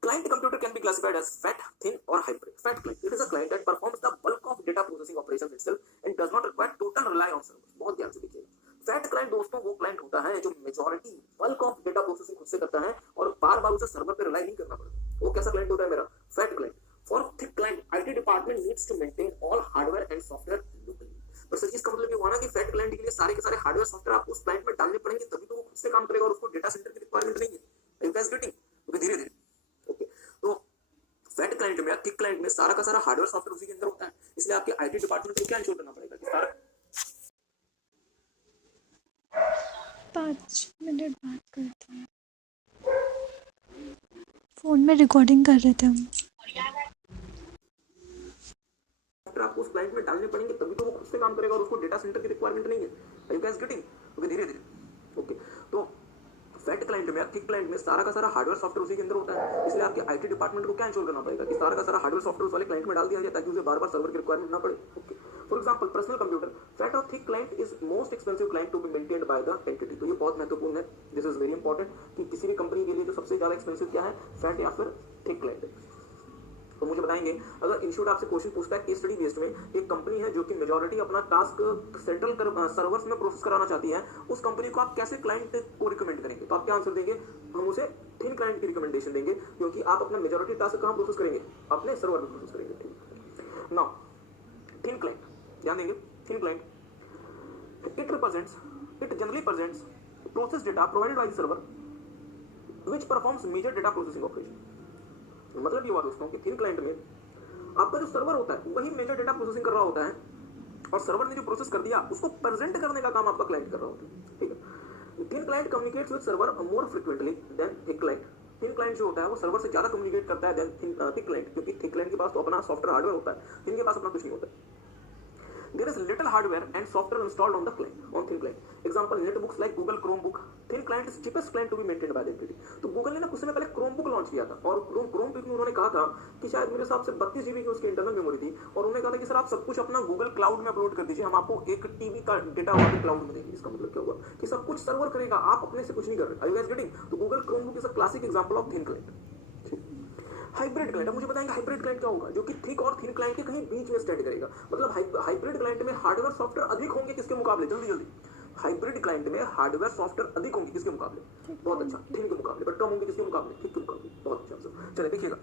client computer can be classified as fat, thin or hybrid. Fat client, it is a client that performs the bulk of data processing operations itself and does not require total rely on servers। बहुत ध्यान से देखिएगा, फैट क्लाइंट दोस्तों वो क्लाइंट होता है जो majority bulk of data processing खुद से करता है और बार बार उसे सर्वर पे रिलाई नहीं करना पड़ता। वो कैसा क्लाइंट होता है मेरा? Fat client. For thick client, IT department needs to maintain all hardware and software locally. पर सर इसका मतलब ये हुआ ना कि फैट क्लाइंट के लिए सारे के सारे हार्डवेयर सॉफ्टवेयर आपको उस क्लाइंट में डालने पड़ेंगे, तभी तो वो खुद से काम करेगा और उसको डेटा सेंटर की रिक्वायरमेंट नहीं है। You guys getting? ओके, धीरे धीरे। ओके, तो फैट क्लाइंट में या थिक क्लाइंट में सारा का सारा हार्डवेयर सॉफ्टवेयर उसी के अंदर होता है, इसलिए आपके आईटी डिपार्टमेंट को क्या इंश्योर करना पड़ेगा कि सारा 5 मिनट बात करते हैं, फोन में रिकॉर्डिंग कर रहे थे हम। आपको उस क्लाइंट में डालने पड़ेंगे, तभी तो वो खुद से काम करेगा और उसको डेटा सेंटर की रिक्वायरमेंट नहीं है। Are you guys getting? Okay, धीरे धीरे। ओके, तो फैट क्लाइंट में या थिक क्लाइंट में सारा का सारा हार्डवेयर सॉफ्टवेयर उसी के अंदर होता है, इसलिए आपके आईटी डिपार्टमेंट को क्या इंश्योर करना पड़ेगा कि सारा का सारा हार्डवेयर सॉफ्टवेयर उस वाले क्लाइंट में डाल दिया जाए ताकि उसे बार बार सर्वर की रिक्वायरमेंट ना पड़े। Okay, for example personal computer, fat और thick client is most expensive client to be maintained by the entity. तो ये बहुत महत्वपूर्ण है, दिस इज वेरी इंपॉर्टेंट कि किसी भी कंपनी के लिए जो सबसे ज्यादा एक्सपेंसिव क्या है, फैट या फिर थिक क्लाइंट। तो मुझे बताएंगे, अगर इंस्टीट्यूट आपसे क्वेश्चन पूछता है केस स्टडी बेस्ड में, एक कंपनी है जो कि मेजॉरिटी अपना टास्क सेंट्रल सर्वर्स में प्रोसेस कराना चाहती है, उस कंपनी को आप कैसे क्लाइंट को रिकमेंड करेंगे? तो आप क्या आंसर देंगे? हम उसे थिन क्लाइंट की रिकमेंडेशन देंगे, क्योंकि आप अपना मेजॉरिटी टास्क कहां प्रोसेस करेंगे? अपने सर्वर में प्रोसेस करेंगे। नाउ थिन क्लाइंट, ध्यान देंगे, thin client it generally presents process data provided by the server which performs major data processing operation। मतलब ये हुआ दोस्तों कि थिन क्लाइंट में आपका जो सर्वर होता है वही मेजर डेटा प्रोसेसिंग कर रहा होता है, और सर्वर ने जो प्रोसेस कर दिया उसको प्रेजेंट करने का काम आपका क्लाइंट कर रहा होता है। ठीक है, thin client communicates with server more frequently than thick client. Thin client जो होता है वो सर्वर से ज्यादा कम्युनिकेट करता है देन थिक क्लाइंट, क्योंकि थिक क्लाइंट के पास तो अपना सॉफ्टवेयर हार्डवेयर होता है, थिन के पास अपना कुछ नहीं होता। There is little hardware and software installed on the client, on thin client. Example, netbooks like Google Chromebook. Thin client is cheapest client to be maintained by the entity. तो गूगल ने ना कुछ समय पहले Chromebook लॉन्च किया था और Chromebook में उन्होंने कहा था कि शायद मेरे हिसाब से 32 GB की उसकी इंटरनल मेमोरी थी और उन्होंने कहा था कि सर आप सब कुछ अपना गूगल क्लाउड में अपलोड कर दीजिए, हम आपको 1 TB का डेटा वाले क्लाउड में देंगे। इसका मतलब क्या हुआ कि सब कुछ सर्वर करेगा, आप अपने से कुछ नहीं कर रहे। Are you guys getting? तो Google Chromebook is a classic example of thin client. Hybrid client, अब मुझे बताएंगे हाइब्रिड क्लाइंट क्या होगा, जो कि थिक और थिन क्लाइंट के कहीं बीच में स्टडी करेगा। मतलब हाइब्रिड क्लाइंट में हार्डवेयर सॉफ्टवेयर अधिक होंगे किसके मुकाबले, जल्दी जल्दी, हाइब्रिड क्लाइंट में हार्डवेयर सॉफ्टवेयर अधिक होंगे किसके मुकाबले, बहुत अच्छा, थिन के मुकाबले, बट कम होंगे किसके मुकाबले, थिक के मुकाबले, बहुत अच्छा। चलिए देखिएगा,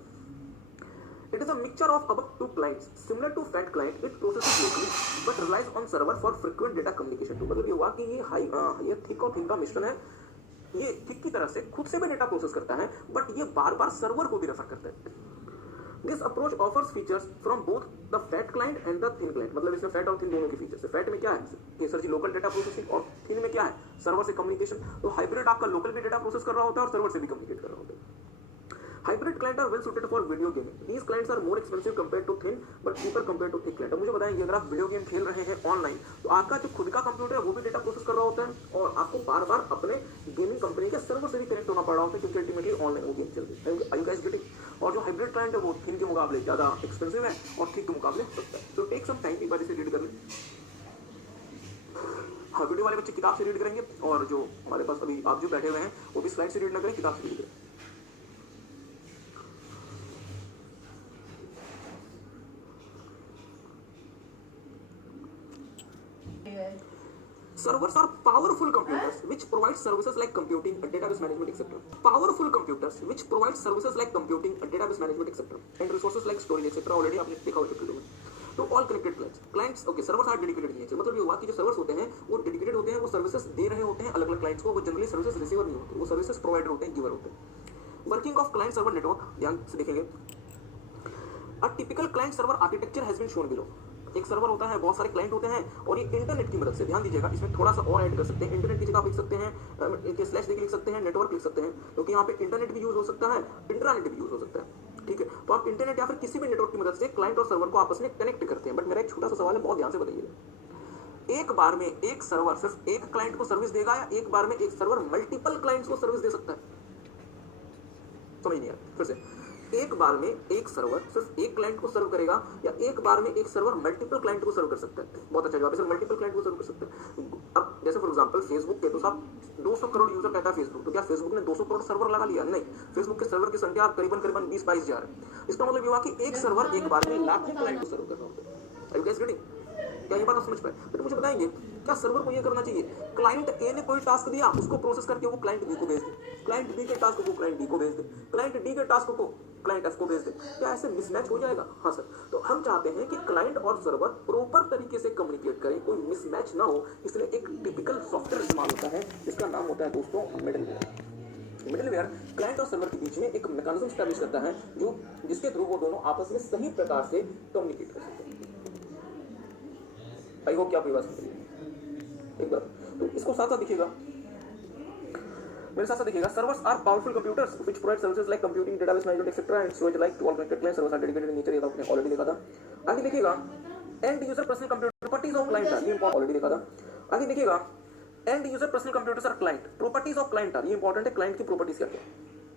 it is a mixture of above two clients similar to fat client, it processes locally but relies on server for frequent data communication to। मतलब ये हुआ कि ये थिक और थिन का मिश्रण है, ये थिक की तरह से खुद से भी डेटा प्रोसेस करता है बट ये बार बार सर्वर को भी रेफर करता है। This approach offers features from both the fat client and the thin client. मतलब इसमें फैट और थिन दोनों के फीचर्स है। फैट में क्या है कि सर जी लोकल डेटा प्रोसेसिंग, और थिन में क्या है सर्वर से कम्युनिकेशन। तो हाइब्रिड आपका लोकल भी डेटा प्रोसेस कर रहा होता है और सर्वर से भी कम्युनिकेट कर रहा होता है। Hybrid client are well suited for video gaming. These clients are more expensive compared to thin but cheaper compared to thick client। अब मुझे बताएंगे अगर आप वीडियो गेम खेल रहे हैं ऑनलाइन तो आपका जो खुद का कंप्यूटर है वो भी डेटा प्रोसेस कर रहा होता है और आपको बार बार अपने गेमिंग कंपनी के सर्वर से भी कनेक्ट होना पड़ रहा होता है क्योंकि अल्टीमेटली ऑनलाइन वो गेम चल रही है। Are you guys getting? और जो हाइब्रिड क्लाइंट है वो थिन के मुकाबले ज्यादा एक्सपेंसिव है और थिक के मुकाबले सस्ता है। तो टेक सम टाइम, एक बार इसे रीड कर लें। हाँ, वीडियो वाले बच्चे किताब से रीड करेंगे और जो हमारे पास अभी आप जो बैठे हुए हैं वो भी स्लाइड से रीड ना करें, किताब से रीड करें। Servers are powerful computers which provide services like computing, database management, etc. Powerful computers which provide services like computing, database management, etc. and resources like storage, etc. Already आपने देखा होगा वीडियो में। तो all connected clients, okay, servers are dedicated in nature। मतलब ये हुआ कि जो सर्वर्स होते हैं वो डेडिकेटेड होते हैं, वो सर्विसेज दे रहे होते हैं अलग अलग क्लाइंट्स को। वो जनरली सर्विसेज रिसीवर नहीं होते, वो सर्विसेज प्रोवाइडर होते हैं, गिवर होते हैं। Working of client server network, ध्यान से देखेंगे। A typical client server architecture has been shown below. एक सर्वर होता है, बहुत सारे क्लाइंट होते हैं और ये इंटरनेट की मदद से, ध्यान दीजिएगा इसमें थोड़ा सा और ऐड कर सकते हैं। इंटरनेट की जगह आप लिख सकते हैं स्लैश देके लिख सकते हैं, नेटवर्क लिख सकते हैं, क्योंकि यहाँ पे इंटरनेट भी यूज हो सकता है, इंट्रानेट भी यूज हो सकता है। ठीक है, तो आप इंटरनेट या फिर किसी भी नेटवर्क की मदद से क्लाइंट और सर्वर को आपस में कनेक्ट करते हैं। बट मेरा एक छोटा सा सवाल है, बहुत ध्यान से बताइए, एक बार में एक सर्वर सिर्फ एक क्लाइंट को सर्विस देगा या एक बार में एक सर्वर मल्टीपल क्लाइंट्स को सर्विस दे सकता है? समझ नहीं आया, फिर से, एक बार में एक सर्वर सिर्फ एक क्लाइंट को सर्व करेगा या एक बार में एक सर्वर मल्टीपल क्लाइंट को सर्व कर सकता है? बहुत अच्छा जवाब है, सर मल्टीपल क्लाइंट को सर्व कर सकता है। अब जैसे फॉर एग्जांपल फेसबुक के तो साहब 200 करोड़ यूजर कहता है फेसबुक, तो क्या फेसबुक ने 200 करोड़ सर्वर लगा लिया? नहीं, फेसबुक के सर्वर की संख्या करीबन 20-22 हजार है। इसका मतलब ये हुआ कि एक सर्वर एक बार में लाखों क्लाइंट को सर्व कर रहा होता है। Are you guys getting? क्या ये बात आप समझ पाए? तो मुझे बताएंगे क्या सर्वर को ये करना चाहिए, क्लाइंट ए ने कोई टास्क दिया उसको प्रोसेस करके वो क्लाइंट बी को भेज दे, क्लाइंट बी के टास्क को क्लाइंट डी को भेज दे, क्लाइंट डी के टास्क को क्लाइंट एफ को भेज दे, क्या ऐसे मिसमैच हो जाएगा? हाँ सर, तो हम चाहते हैं कि क्लाइंट और सर्वर प्रॉपर तरीके से कम्युनिकेट करें, कोई मिसमैच ना हो, इसलिए एक टिपिकल सॉफ्टवेयर इस्तेमाल होता है जिसका नाम होता है दोस्तों मिडलवेयर। मिडलवेयर क्लाइंट और सर्वर के बीच में एक मैकेनिज्म एस्टैब्लिश करता है जो जिसके थ्रू वो दोनों आपस में सही प्रकार से कम्युनिकेट कर सकते हैं। आई होप क्या आपकी बात समझ एक बार, तो इसको साथ साथ दिखेगा, मेरे साथ साथ दिखेगा। Servers are powerful computers which provide services like computing, database management etcetera and storage like to all connected clients. Servers are dedicated in nature, ये तो आपने ऑलरेडी देखा था। आगे देखिएगा end user personal computer properties of client are, ये ऑलरेडी देखा था। आगे देखिएगा end user personal computers are client, properties of client are, ये इंपॉर्टेंट है। क्लाइंट की प्रॉपर्टीज क्या है,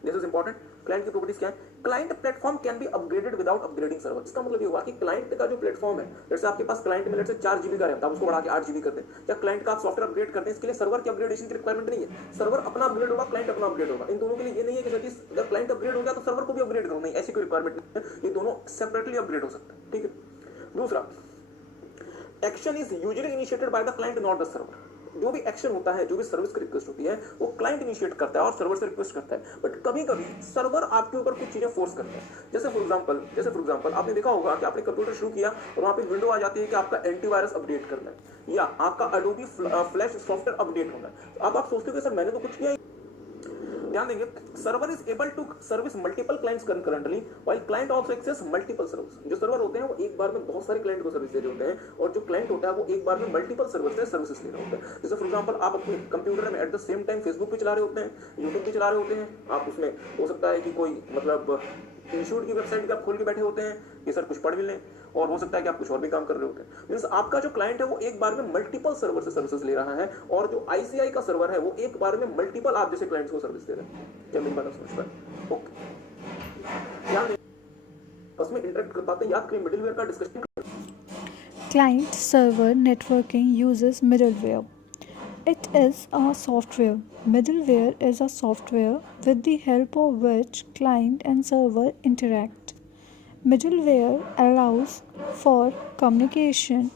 दिस इज इंपॉर्टेंट। क्लाइंट की प्रॉपर्टीज क्या है? Client platform can be upgraded without upgrading server. इसका मतलब ये हुआ कि क्लाइंट का जो प्लेटफॉर्म है, जैसे आपके पास क्लाइंट में लेट्स से 4 GB का रैम था, उसको बढ़ा के 8 GB कर दें, या क्लाइंट का आप सॉफ्टवेयर अपग्रेड करते हैं, इसके लिए सर्वर की अपग्रेडेशन की रिक्वायरमेंट नहीं है। सर्वर अपना अपग्रेड होगा, क्लाइंट अपना अपग्रेड होगा। इन दोनों के लिए ये नहीं है कि अगर क्लाइंट अपग्रेड हो गया तो सर्वर को भी अपग्रेड करो, नहीं, ऐसी कोई रिक्वायरमेंट नहीं है, ये दोनों सेपरेटली अपग्रेड हो सकते हैं। ठीक है। दूसरा, action is usually initiated by the client not the server. जो भी एक्शन होता है, जो भी सर्विस की रिक्वेस्ट होती है, वो क्लाइंट इनिशिएट करता है और सर्वर से रिक्वेस्ट करता है, बट कभी कभी सर्वर आपके ऊपर कुछ चीजें फोर्स करता है। जैसे फॉर एग्जांपल आपने देखा होगा कि आपने कंप्यूटर शुरू किया और वहां पे विंडो आ जाती है कि आपका एंटीवायरस अपडेट करना है या आपका एडोबी फ्लैश सॉफ्टवेयर अपडेट होना है। अब आप सोचते हो कि सर मैंने तो कुछ किया। ध्यान देंगे, server is able to service multiple clients concurrently while client also access multiple service. जो सर्वर होते हैं वो एक बार में बहुत सारे क्लाइंट को सर्विस दे रहे होते हैं और जो क्लाइंट होता है वो एक बार में मल्टीपल सर्वर से सर्विसेज ले रहा होता है। जैसे फॉर एग्जांपल आप अपने कंप्यूटर में eight the same time Facebook भी चला रहे होते हैं, यूट्यूब भी चला रहे होते हैं, आप उसमें हो सकता है कि कोई मतलब इंस्टीट्यूट की वेबसाइट पे आप खोल के बैठे होते हैं कि सर कुछ पढ़ भी लें, और हो सकता है कि आप कुछ और भी काम कर रहे होते हैं। मींस आपका जो क्लाइंट है वो एक बार में मल्टीपल सर्वर से सर्विसेज ले रहा है, और जो आईसीआई का सर्वर है वो एक बार में मल्टीपल आप जैसे क्लाइंट्स को सर्विस दे रहे हैं। क्या मेरी बात समझ पाए? ओके, ध्यान दें बस में इंटरेक्ट कर पाते हैं, याद करें मिडिलवेयर का discussion. Client server networking uses middleware. It is a software. Middleware is a software with the help of which client and server interact. Middleware allows for communication,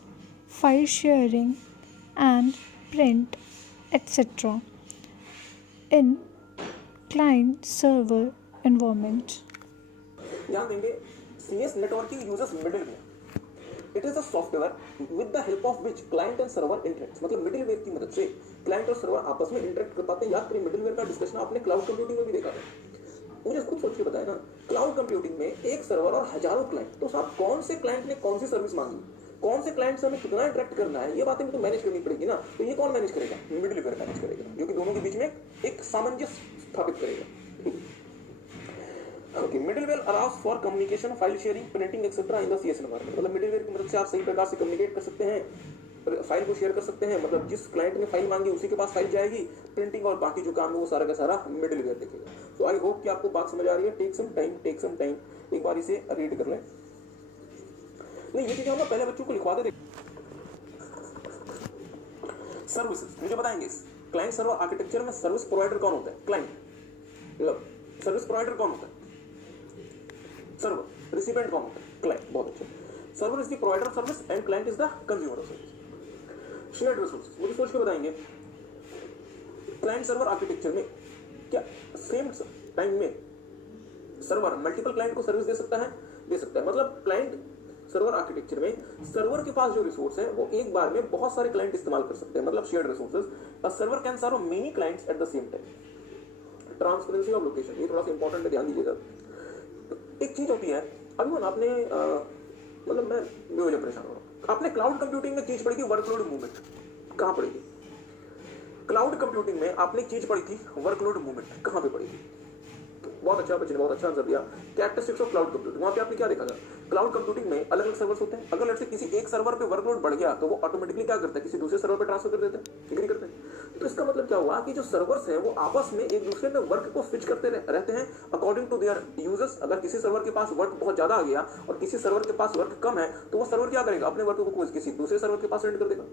file sharing, and print, etc. in client server environment. ध्यान देंगे CS networking uses middleware. It is a software with the help of which client and server interact, मतलब मिडिलवेयर की मदद से क्लाइंट और सर्वर आपस में इंटरेक्ट कर पाते हैं। याद करें मिडिलवेयर का डिस्कशन आपने क्लाउड कंप्यूटिंग में भी देखा था। मुझे खुद सोच के बताया ना, क्लाउड कंप्यूटिंग में एक सर्वर और हजारों क्लाइंट, तो साहब कौन से क्लाइंट ने कौन सी सर्विस मांगी, कौन से क्लाइंट से हमें कितना इंटरेक्ट करना है, ये बातें भी तो मैनेज करनी पड़ेगी ना। तो ये कौन मैनेज करेगा? मिडिलवेयर मैनेज करेगा, जो कि दोनों के बीच में एक सामंजस्य स्थापित करेगा। Okay, middleware allow us for communication, file sharing, printing etcetera in the CS environment. मतलब मिडिलवेयर की मदद से आप सही प्रकार से कम्युनिकेट कर सकते हैं, फाइल को शेयर कर सकते हैं, मतलब जिस क्लाइंट ने फाइल मांगी उसी के पास फाइल जाएगी, प्रिंटिंग और बाकी जो काम है वो सारा का सारा मिडिलवेयर देखेगा। तो आई होप कि आपको बात समझ आ रही है। टेक सम टाइम, एक बार इसे रीड कर लें। नहीं, ये चीजें हम पहले बच्चों को लिखवा दे। सर्विसेज मुझे बताएंगे, क्लाइंट सर्वर आर्किटेक्चर में सर्विस प्रोवाइडर कौन होता है? क्लाइंट। मतलब सर्विस प्रोवाइडर कौन होता है? सर्वर। रिसिपिएंट कौन होता है? क्लाइंट। बहुत अच्छा। Server is the provider of service and client is the consumer of service. Shared resources मुझे सोच के बताएंगे, क्लाइंट सर्वर आर्किटेक्चर में क्या सेम टाइम में सर्वर मल्टीपल क्लाइंट को सर्विस दे सकता है? दे सकता है। मतलब क्लाइंट सर्वर आर्किटेक्चर में सर्वर के पास जो रिसोर्स है वो एक बार में बहुत सारे क्लाइंट इस्तेमाल कर सकते हैं, मतलब shared resources. A server can serve many clients at the same time. Transparency of location, ये थोड़ा सा इंपॉर्टेंट है, ध्यान दीजिएगा। एक चीज होती है, अभी आपने मतलब मैं बेवजह परेशान हो रहा हूँ, आपने क्लाउड कंप्यूटिंग में चीज पढ़ी थी वर्कलोड मूवमेंट। कहाँ पढ़ी थी? क्लाउड कंप्यूटिंग में आपने चीज पढ़ी थी वर्कलोड मूवमेंट। कहाँ पे पढ़ी थी? बहुत अच्छा बच्चे ने बहुत अच्छा आंसर दिया। कैरेक्टरिस्टिक्स ऑफ क्लाउड कंप्यूटिंग, वहां पे आपने क्या देखा था? क्लाउड कंप्यूटिंग में अलग अलग सर्वर्स होते हैं। अगर लेट्स से किसी एक सर्वर पे वर्कलोड बढ़ गया तो वो ऑटोमेटिकली क्या करता है? किसी दूसरे सर्वर पे ट्रांसफर कर देते हैं। एग्री करते हैं? तो इसका मतलब क्या हुआ कि जो सर्वर्स हैं वो आपस में एक दूसरे में वर्क को स्विच करते रहते हैं अकॉर्डिंग टू देयर यूजर्स। अगर किसी सर्वर के पास वर्क बहुत ज्यादा आ गया और किसी सर्वर के पास वर्क कम है तो वो सर्वर क्या करेगा? अपने वर्क को किसी दूसरे सर्वर के पास सेंड कर देगा।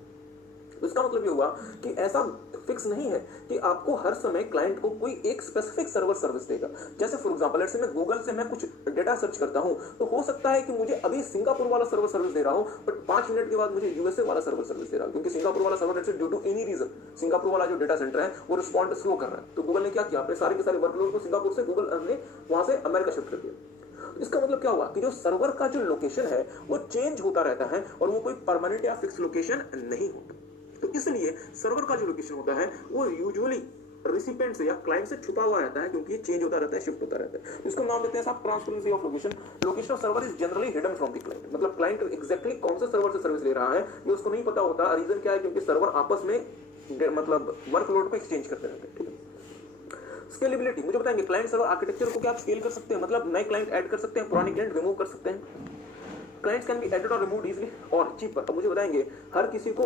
इसका मतलब ये हुआ कि ऐसा फिक्स नहीं है कि आपको हर समय क्लाइंट को कोई एक स्पेसिफिक सर्वर सर्विस देगा। जैसे फॉर एग्जांपल लेट्स से मैं गूगल से मैं कुछ डेटा सर्च करता हूं तो हो सकता है कि मुझे अभी सिंगापुर वाला सर्वर सर्विस दे रहा हूं, बट 5 मिनट के बाद मुझे यूएसए वाला सर्वर सर्विस दे रहा है, क्योंकि सिंगापुर वाला server let's say due to any reason Singapore वाला जो डेटा सेंटर है वो रिस्पॉन्ड स्लो कर रहा है। तो गूगल ने क्या किया? अपने सारे के सारे वर्कलोड को सिंगापुर से गूगल ने वहां से अमेरिका शिफ्ट कर दिया। इसका मतलब क्या हुआ कि जो सर्वर का जो लोकेशन है वो चेंज होता रहता है और वो कोई परमानेंट या फिक्स लोकेशन नहीं होता। तो इसलिए सर्वर का जो लोकेशन होता है वो यूजुअली रिसिपिएंट से या क्लाइंट से छुपा हुआ रहता है, क्योंकि ये चेंज होता रहता है, शिफ्ट होता रहता है। इसको नाम देते हैं साहब transparency of location. Location of server is generally hidden from the client, मतलब क्लाइंट एग्जैक्टली कौन से सर्वर से सर्विस ले रहा है ये उसको नहीं पता होता। रीजन क्या है? क्योंकि सर्वर आपस में मतलब वर्कलोड को एक्सचेंज करते रहते हैं। ठीक है। स्केलेबिलिटी मुझे बताएंगे, क्लाइंट सर्वर आर्किटेक्चर को क्या आप स्केल कर सकते हैं? मतलब नए क्लाइंट ऐड कर सकते हैं, पुराने क्लाइंट रिमूव कर सकते हैं। क्लाइंट्स कैन बी एडेड और रिमूव्ड इजीली और चीपर। अब मुझे बताएंगे, हर किसी को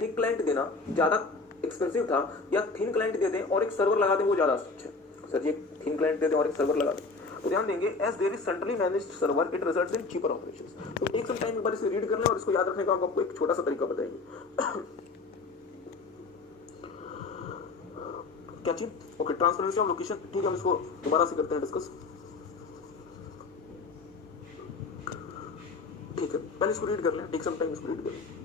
थिक क्लाइंट देना ज्यादा एक्सपेंसिव था या थिन क्लाइंट दे दें और एक सर्वर लगा दें वो ज्यादा अच्छा है? सर जी, थिन क्लाइंट दे दें और एक सर्वर लगा दें। तो ध्यान देंगे, as there is centrally managed server it results in cheaper operations. तो टेक सम टाइम, एक बार इसे रीड कर लें और इसको याद रखने का हम आपको एक छोटा सा तरीका बताएंगे। क्या चीज? Okay, transparency of location. ठीक है, हम इसको दोबारा से करते हैं डिस्कस। ठीक है, पहले इसको रीड कर लें, टेक सम टाइम इसको रीड कर लें।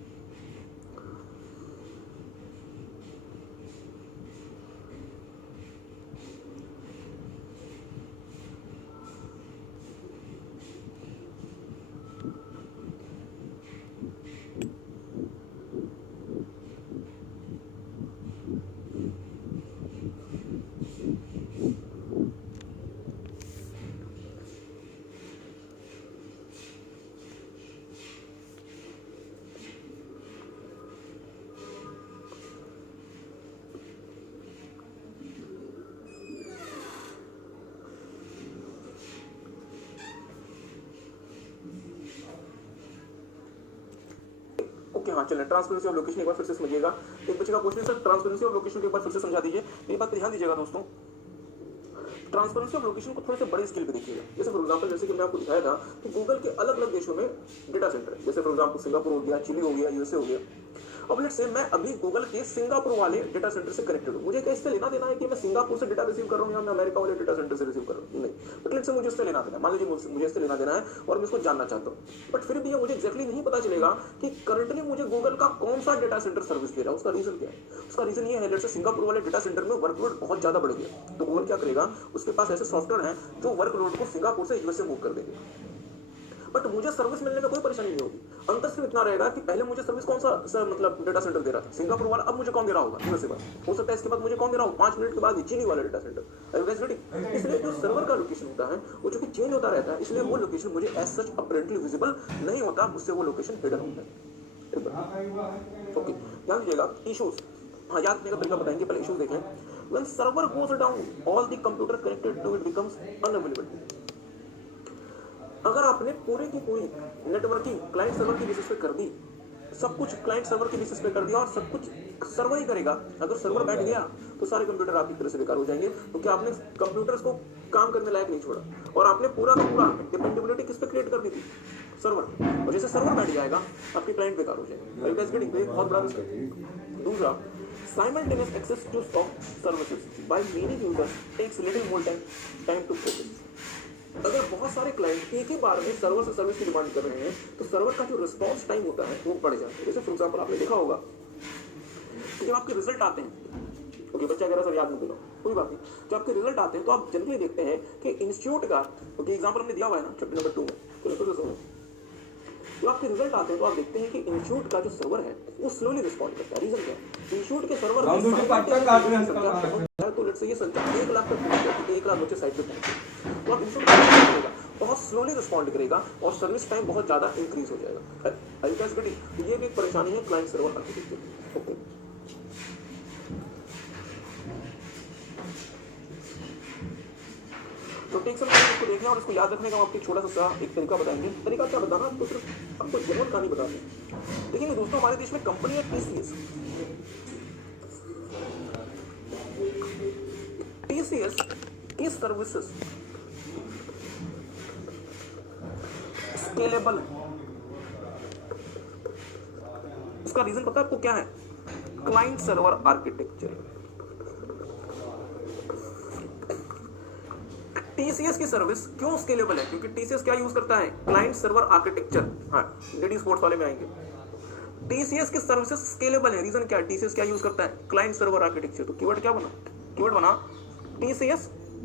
ओके हाँ चलें, ट्रांसपेरेंसी ऑफ लोकेशन एक बार फिर से समझिएगा। एक बच्चे का question sir transparency of location को एक बार फिर से समझा दीजिए। एक बात ध्यान दीजिएगा दोस्तों, ट्रांसपेरेंसी ऑफ लोकेशन को थोड़े से बड़े स्केल पे देखिएगा। जैसे फॉर एग्जांपल जैसे कि मैं आपको दिखाया था कि गूगल के अलग अलग देशों में डेटा सेंटर है, जैसे फॉर एग्जांपल सिंगापुर हो गया, चिली हो गया, यूएसए हो गया। अब लेट्स से मैं अभी गूगल के सिंगापुर वाले डेटा सेंटर से कनेक्टेड हूं, मुझे क्या इससे लेना देना है कि मैं सिंगापुर से डेटा रिसीव कर रहा हूं या मैं अमेरिका वाले डेटा सेंटर से रिसीव कर रहा हूं? नहीं, बट लेट्स से मुझे इससे लेना देना है, मान लीजिए मुझे इससे लेना देना है और मैं इसको जानना चाहता हूं, बट फिर भी ये मुझे एक्जैक्टली नहीं पता चलेगा कि करंटली मुझे गूगल का कौन सा डेटा सेंटर सर्विस दे रहा है। उसका रीजन क्या है? उसका रीजन ये है लेट्स से सिंगापुर वाले डेटा सेंटर में वर्कलोड बहुत ज्यादा बढ़ गया, तो गूगल क्या करेगा, उसके पास ऐसे सॉफ्टवेयर हैं जो वर्कलोड को सिंगापुर से यूएस से मूव कर देंगे, बट मुझे सर्विस मिलने में कोई परेशानी नहीं होगी। अंतर सिर्फ इतना रहेगा कि पहले मुझे सर्विस कौन सा मतलब डेटा सेंटर दे रहा था, सिंगापुर वाला, अब मुझे कौन दे रहा होगा, यूएसए वाला। हो सकता है इसके बाद मुझे कौन दे रहा हो 5 मिनट के बाद चिली वाला डेटा सेंटर। इसलिए जो सर्वर का लोकेशन होता है वो चूंकि चेंज होता रहता है, इसलिए वो लोकेशन मुझे एज सच अपरेंटली विजिबल नहीं होता, उससे वो लोकेशन हिडन होता है। ओके ध्यान दीजिएगा। इश्यूज, हाँ याद करने का तरीका बताएंगे, पहले इश्यूज देखें। When server goes down all the computer connected to it becomes unavailable. अगर आपने पूरी की पूरी नेटवर्किंग क्लाइंट सर्वर की बेसिस पे कर दी, सब कुछ क्लाइंट सर्वर की बेसिस पे कर दिया और सब कुछ सर्वर ही करेगा, अगर सर्वर बैठ गया तो सारे कंप्यूटर आपकी तरह से बेकार हो जाएंगे, तो क्या आपने कंप्यूटर्स को काम करने लायक नहीं छोड़ा और आपने पूरा का पूरा डिपेंडेबिलिटी किस पे क्रिएट कर दी थी, सर्वर। और जैसे सर्वर बैठ जाएगा आपके क्लाइंट बेकार हो जाएंगे। बहुत बड़ा रिस्क है। दूसरा, simultaneous access to stock services by many users takes little more time to process। अगर बहुत सारे क्लाइंट एक ही बार में सर्वर से सर्विस की डिमांड कर रहे हैं तो सर्वर का जो रिस्पॉन्स टाइम होता है वो बढ़ जाता है। जैसे फॉर एग्जांपल आपने देखा होगा कि जब आपके रिजल्ट आते हैं, ओके बच्चा कह रहा सर याद नहीं दिला, कोई बात नहीं, जब आपके रिजल्ट आते हैं तो आप जनरली देखते हैं कि इंस्टीट्यूट का, ओके एग्जांपल हमने दिया हुआ है ना चैप्टर नंबर 2 में, तो फिर से सुनो, जब आपके रिजल्ट आते हैं तो आप देखते हैं कि इंस्टीट्यूट का जो सर्वर है वो स्लोली रिस्पॉन्ड करता है। रीजन क्या है? इंस्टीट्यूट के सर्वर तो लेट्स से ये संख्या 1 लाख तक पहुंच जाती है, 1 लाख बच्चे साइट पे पहुंचे, तो आप इंस्टीट्यूट बहुत स्लोली रिस्पॉन्ड करेगा और सर्विस टाइम बहुत ज्यादा इंक्रीज हो जाएगा। ये भी एक परेशानी है क्लाइंट सर्वर आर्किटेक्चर। ओके तो टेक सम टाइम इसको देखना और इसको याद रखने का आपको छोटा सा एक तरीका बताएंगे। तरीका क्या बताना, आपको सिर्फ आपको जनरल कहानी बता दें। देखिए दोस्तों, हमारे देश में कंपनी है टीसीएस की सर्विसेज स्केलेबल है। इसका रीजन पता है आपको क्या है? Client server architecture. टीसीएस की सर्विस क्यों स्केलेबल है? क्योंकि टीसीएस क्या यूज करता है? Client server architecture. हाँ, डीडी स्पोर्ट्स वाले में आएंगे। टीसीएस की सर्विसेज स्केलेबल है। रीजन क्या है? टीसीएस क्या यूज करता है? Client server architecture. तो कीवर्ड क्या बना? कीवर्ड बना टीसीएस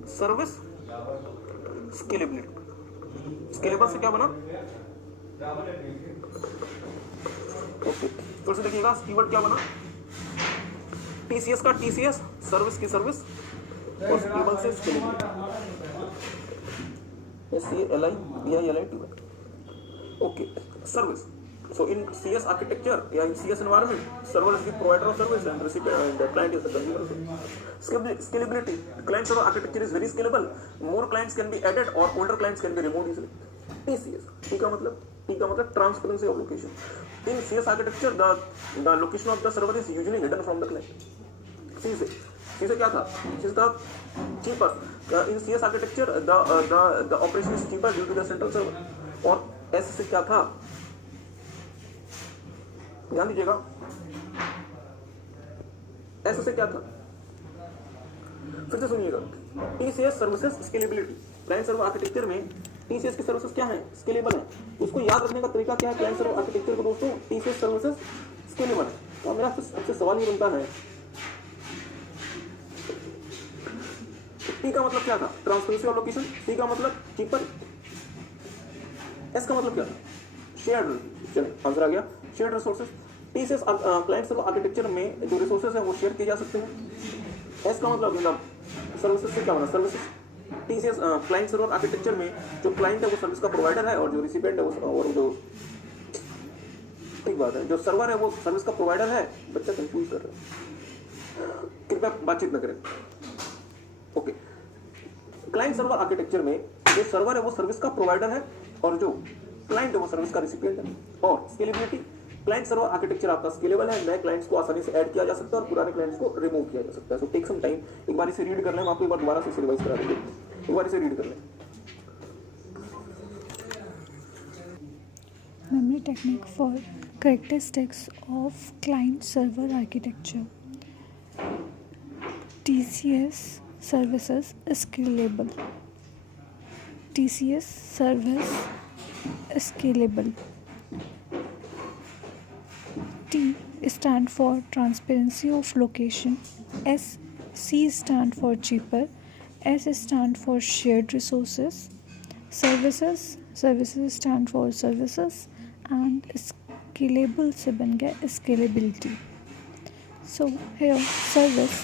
सर्विस स्केलेबिलिटी। स्केलेबल से क्या बना? ओके फिर से देखिएगा, कीवर्ड क्या बना? टीसीएस का टीसीएस, सर्विस की सर्विस और स्केलेबल से scalability. SCLIBILITY। Okay service. So in CS architecture या in CS environment, server is the provider of service and recipient and the client is the consumer. Scalability. Client server architecture is very scalable. More clients can be added or older clients can be removed easily. TCS. T का मतलब transparency of location. In CS architecture, the location of the server is usually hidden from the client. C से क्या था? C था cheaper. In CS architecture, the operation is cheaper due to the central server. और S से क्या था? ध्यान दीजिएगा, ऐसे से क्या था? फिर से सुनिएगा, TCS services scalability. Client server architecture में टीसीएस की सर्विसेज क्या है? स्केलेबल है। उसको याद रखने का तरीका क्या है? क्लाइंट सर्वर आर्किटेक्चर को दोस्तों टीसीएस सर्विसेज स्केलेबल है। तो मेरा आपसे सवाल ये बनता है, टी का मतलब क्या था? Transparency of location. सी का मतलब चीपर। एस का मतलब क्या था? शेयर्ड। चलिए आंसर आ गया, shared resources. TCS client server architecture में जो रिसोर्सेज हैं वो शेयर किए जा सकते हैं। एस का मतलब सर्विसेज से क्या बना? Services. TCS client server architecture में जो क्लाइंट है वो सर्विस का प्रोवाइडर है और जो रिसिपिएंट है वो, और जो ठीक बात है, जो सर्वर है वो सर्विस का प्रोवाइडर है। बच्चा कंफ्यूज कर रहा है, कृपया बातचीत न करें। ओके, क्लाइंट सर्वर आर्किटेक्चर में जो सर्वर है वो सर्विस का प्रोवाइडर है और जो क्लाइंट है वो सर्विस का रिसिपिएंट है। और स्केलेबिलिटी, क्लाइंट सर्वर आर्किटेक्चर आपका स्केलेबल है, नए क्लाइंट्स को आसानी से ऐड किया जा सकता है और पुराने क्लाइंट्स को रिमूव किया जा सकता है। सो टेक सम टाइम, एक बार इसे रीड कर लें, हम आपको एक बार दोबारा से रिवाइज करा देंगे, एक बार इसे रीड कर लें। Memory technique for characteristics of client server architecture. TCS services scalable. TCS service scalable. T stand for transparency of location. C stand for cheaper. S stand for shared resources. Services stand for services, and scalable से बन गया scalability. So here service